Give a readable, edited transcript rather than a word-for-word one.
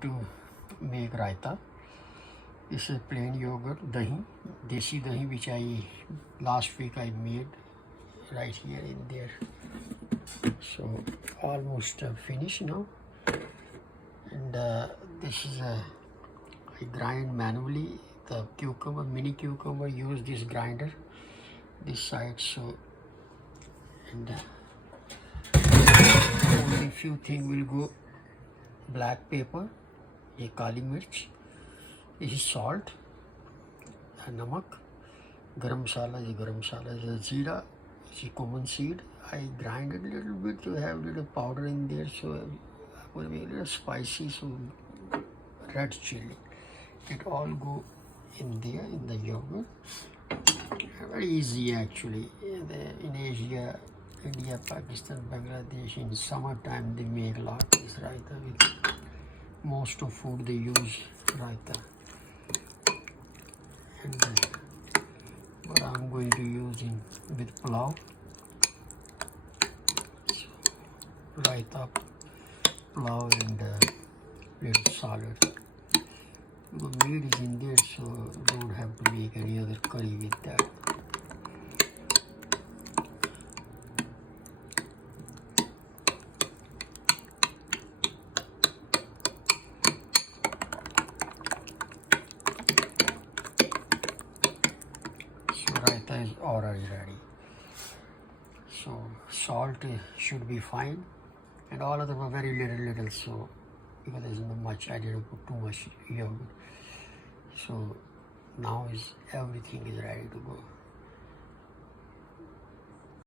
going to make raita. This is plain yogurt, dahi, desi dahi, which last week I made right here in there. So almost finished now. And this is I grind manually. The cucumber, mini cucumber, use this grinder, this side. So and only few things will go. Black pepper, ये काली मिर्च, this is salt, नमक, garam masala, jeera, this is common seed. I grind it a little bit to have a little powder in there, so it will be a little spicy. So red chili, it all go in there in the yogurt. Very easy actually. In Asia, India, Pakistan, Bangladesh, in summertime they make a lot of this raita. With most of food they use raita. And what I'm going to use with pulao. So, raita, pulao, and little salad. Because meat is in there, so you don't have to make any other curry with that. Raita is already ready. So salt should be fine, and all of them are very little. So because there's not much, I didn't put too much yogurt. So now everything is ready to go.